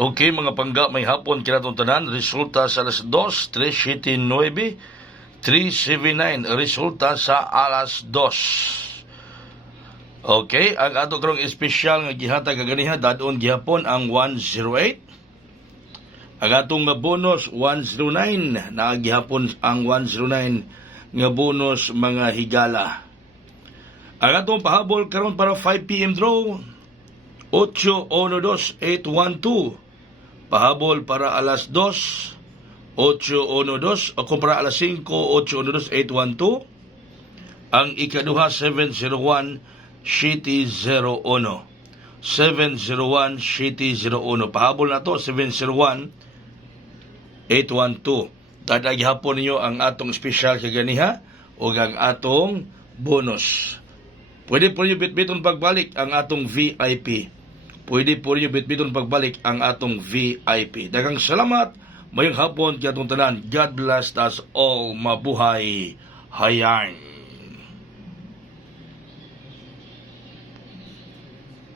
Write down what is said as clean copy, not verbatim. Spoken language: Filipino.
Okay, mga pangga, may hapon kinatong tanan. Resulta sa alas 2, 379, 379. Resulta sa alas 2. Okay, ang ato karong espesyal nga gihatag kaganiha dadon gihapon ang 108. Ang atong nga bonus 109 na gihapon ang 109 nga bonus mga higala. Ang atong pahabol karon para 5 PM draw 812-812. Pahabol para alas 2, 812, o kung para alas 5, 812-812. Ang ikaduha, 701, City 01. 701, City 01. Pahabol na to, 701, 812. Dadagi hapon ninyo ang atong special kaganiha o ang atong bonus. Pwede po nyo bitbiton pagbalik ang atong VIP. Pwede po rin yung bitbiton pagbalik ang atong VIP. Daghang salamat. Mayong hapon kaya itong tanan. God bless us all. Mabuhay. Hayang.